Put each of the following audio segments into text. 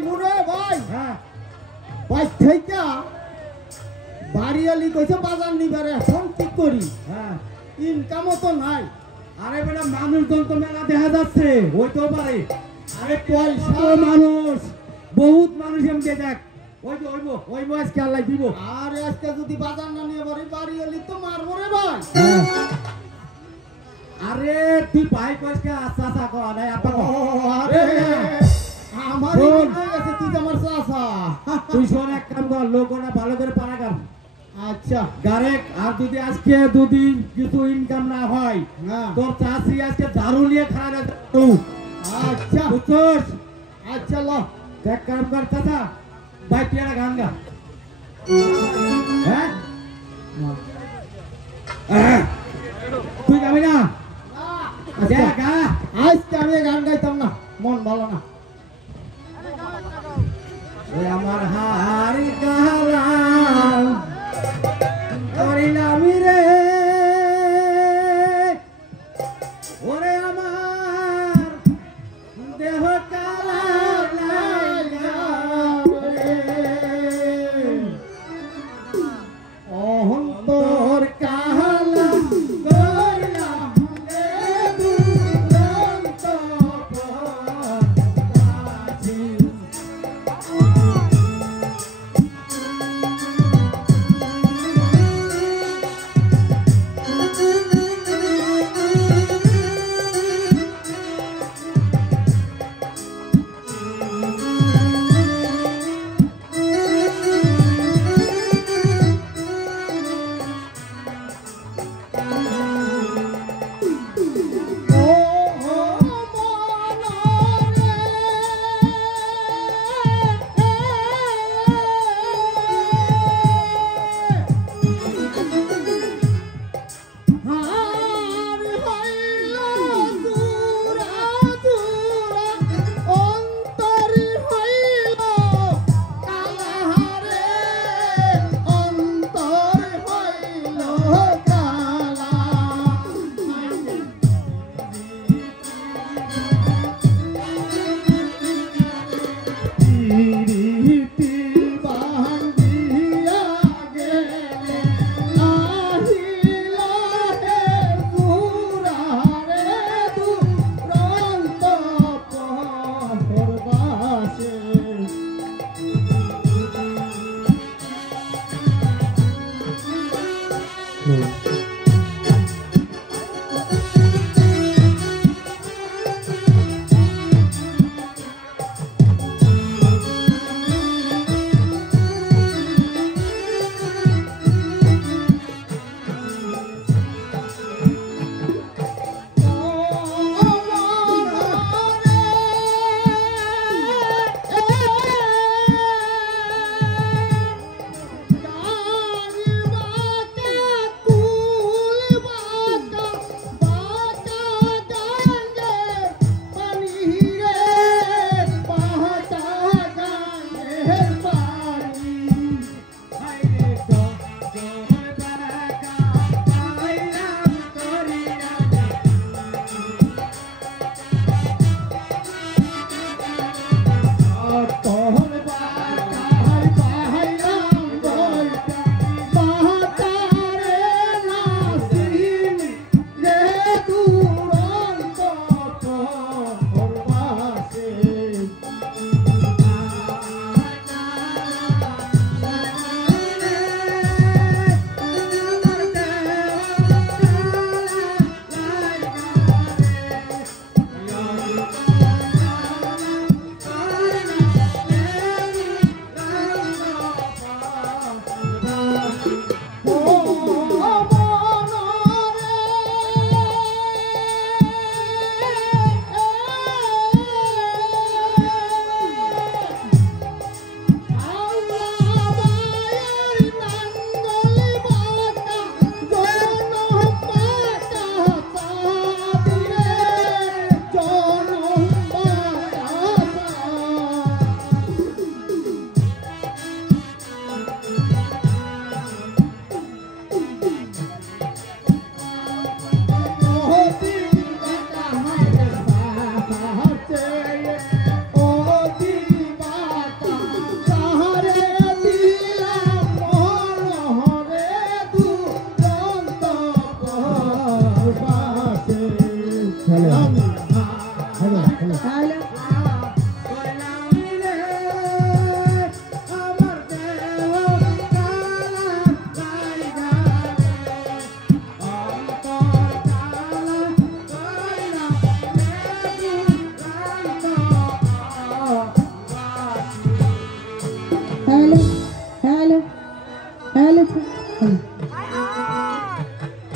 নুরে ভাই হ্যাঁ ভাই থেকে বাড়িয়ালি কইছে বাজার নিবারে এখন কি করি হ্যাঁ ইনকামও তো নাই আরে বেটা মানুষজন তো মেলা দেখা যাচ্ছে হইতেও পারে আরে পয়সা ও মানুষ বহুত মানুষ এমকে দেখ ওইব আজকে আল্লাহ দিব আর আজকে যদি বাজার না নিয়ে বাড়িয়ালি তো মারবো রে ভাই আরে তুই ভাই কইসকে আচ্ছা আচ্ছা করা নাই আপা কর আরে আমার কাছে তুই তো আমার চাচা তুই শোন এক কাম কর লোকটা ভালো করে পারা কাম আচ্ছা গারেক আর যদি আজকে দুদিন কিছু ইনকাম না হয় হ্যাঁ তোর চাষি আজকে ঝাড়ু নিয়ে খাওয়া তো আচ্ছা বুঝছস আচ্ছা ল এক কাম কর চাচা ভাই তুই একটা গান গা হ্যাঁ তুই গাবি না আচ্ছা গা আজকে আমি গান গাইতাম না মন ভালো না ওই আমার হারি কালা করিলামি রে ওরে আমার দেহ কালা অহন্তর কালা করিলাম রে দুরন্ত পরাজি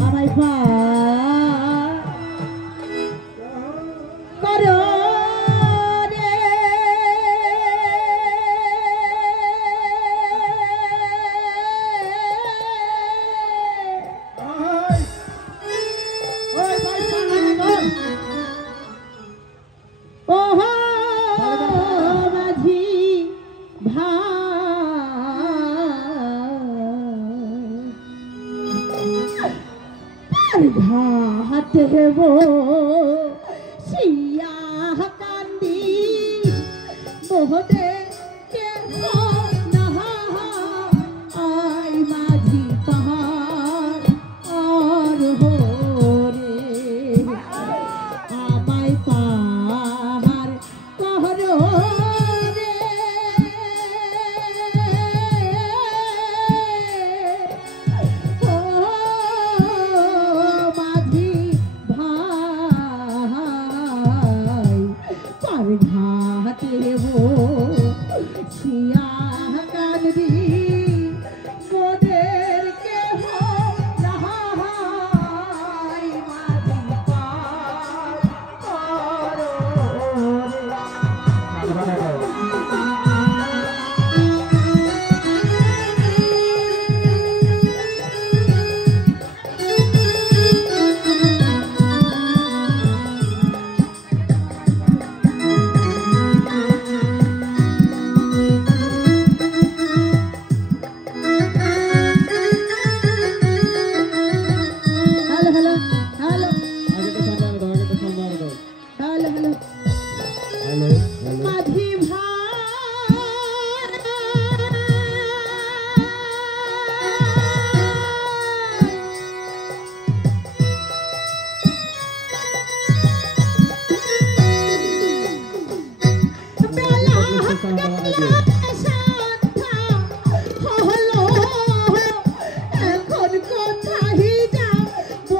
আমায় পা করো রে ওই ভাই সামনে কর ওহো মাঝি ভাই ঘাটে শিয়া কান্দি মোহদে আই মাঝি পাহাড় আর হরে আমায় পাহাড় কহরো রে ও মাঝি ভাই পার ঘাটে শিয়া কান্দি মোদের কেহ নাহাই মাঝি পার করো রে। হ্যালো হ্যালো হ্যালো আগে তো সম্মান দাও আগে তো সম্মান দাও হ্যালো হ্যালো হ্যালো হ্যালো মাঝি এখন কোথায় যাবো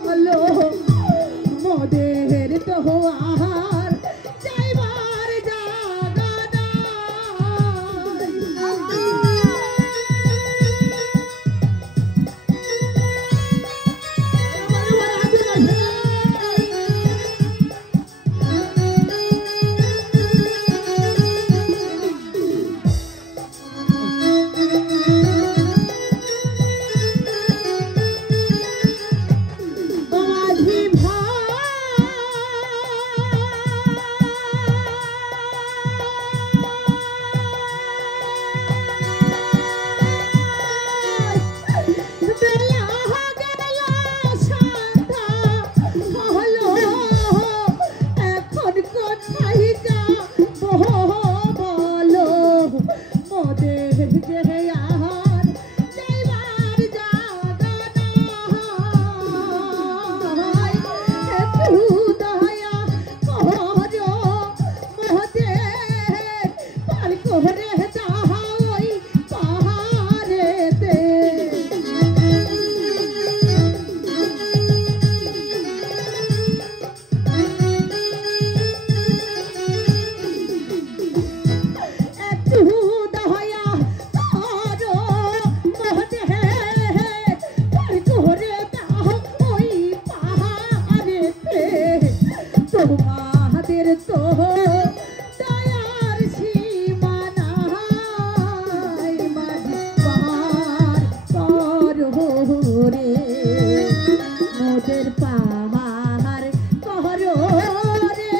বলো মোদের তো আর যাইবার জাগা মাঝি বেলা গেল সন্ধ্যা হলো এখন কোথায় যাবো বলো মোদের যে আর যাইবার জাগা নাই একটু দয়া করো মোদের পার করে যাই পাহাড়েতে একটু দয়া করো মোদের পার করে দাও ওই পাহাড়েতে তোমাদের তো দয়ার সীমা নাই মাঝি পাহাড় করো রে মোদের পাহাড় করো রে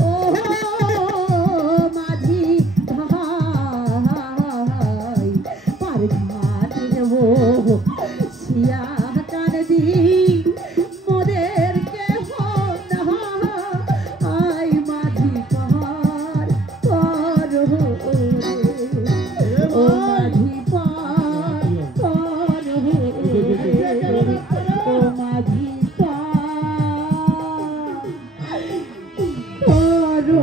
ও মাঝি ভাই পার ঘাটে শিয়া কান্দি মোদের কেহ নাহাই মাঝি পাহাড় করো রে ও মাঝি পাহাড় করো রে ও মাঝি পাহাড় করো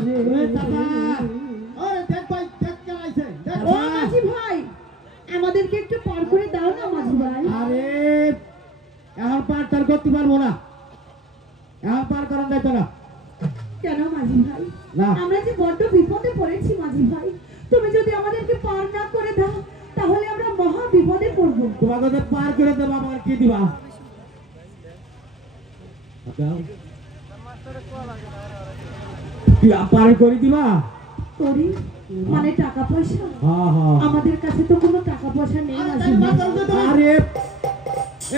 রে ওই দেখ ভাই দেখ কে আইছে দেখ ও মাঝি ভাই আমাদেরকে একটু পার করে দাও না মাঝি ভাই আরে এখন পার তার করতে পারবো না এখন পার করান যাইতো না কেন মাঝি ভাই? না। আমরা যে বড্ড বিপদে পড়েছি মাঝি ভাই, তুমি যদি আমাদেরকে পার না করে দাও তাহলে আমরা মহা বিপদে পড়বো। তোমাকে তো পার করে দেবো, আমার কি দিবা? দাও। কি পার করে দিবা? করি মানে টাকা পয়সা? হ্যাঁ হ্যাঁ। আমাদের কাছে তো কোনো টাকা পয়সা নেই মাঝি ভাই। আরে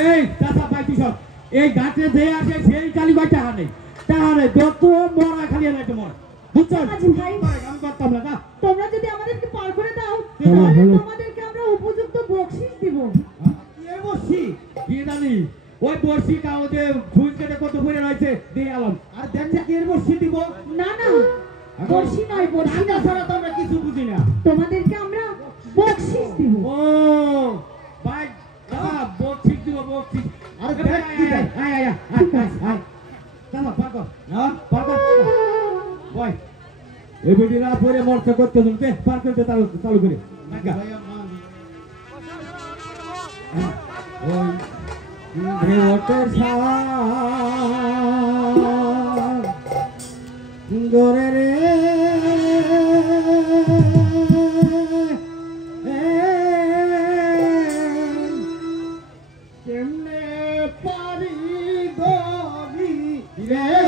এই চাচা ভাই তুই সব এই ঘাটে যে আসে সেই কালী ভাই টাকা নেই, টাকা নেই, যত মরা খালি একটা মর, বুঝছো? মাঝি ভাই, আমি করতাম না। তোমরা যদি আমাদেরকে পার করে দাও হ্যালো, তাহলে হ্যালো। তোমাদেরকে আমরা উপযুক্ত বকশিশ দিব। কে বসছি কি জানি ওই বর্ষিটা ওদের খুঁজ কেটে কত করে রয়েছে দিয়ে আলম আর দেখছে কি এর বর্ষি দিব না না, বর্ষি নয়, বর্ষি না, ছাড়া তো আমরা কিছু বুঝি না। তোমাদেরকে আমরা বকশিশ দিব। ও ভাই দাদা বক্সিক দিব বক্সিক। আরে দেখ কি দেখ। আয় আয় আয় আয় চলো পার কর না পার কর ভাই এই বেটিরা পরে মরতে করতে শুনতে পার করতে চালু করে লাগা ওই ঢেউটের ছাওয়া গরে রে কেমনে পারি গরি রে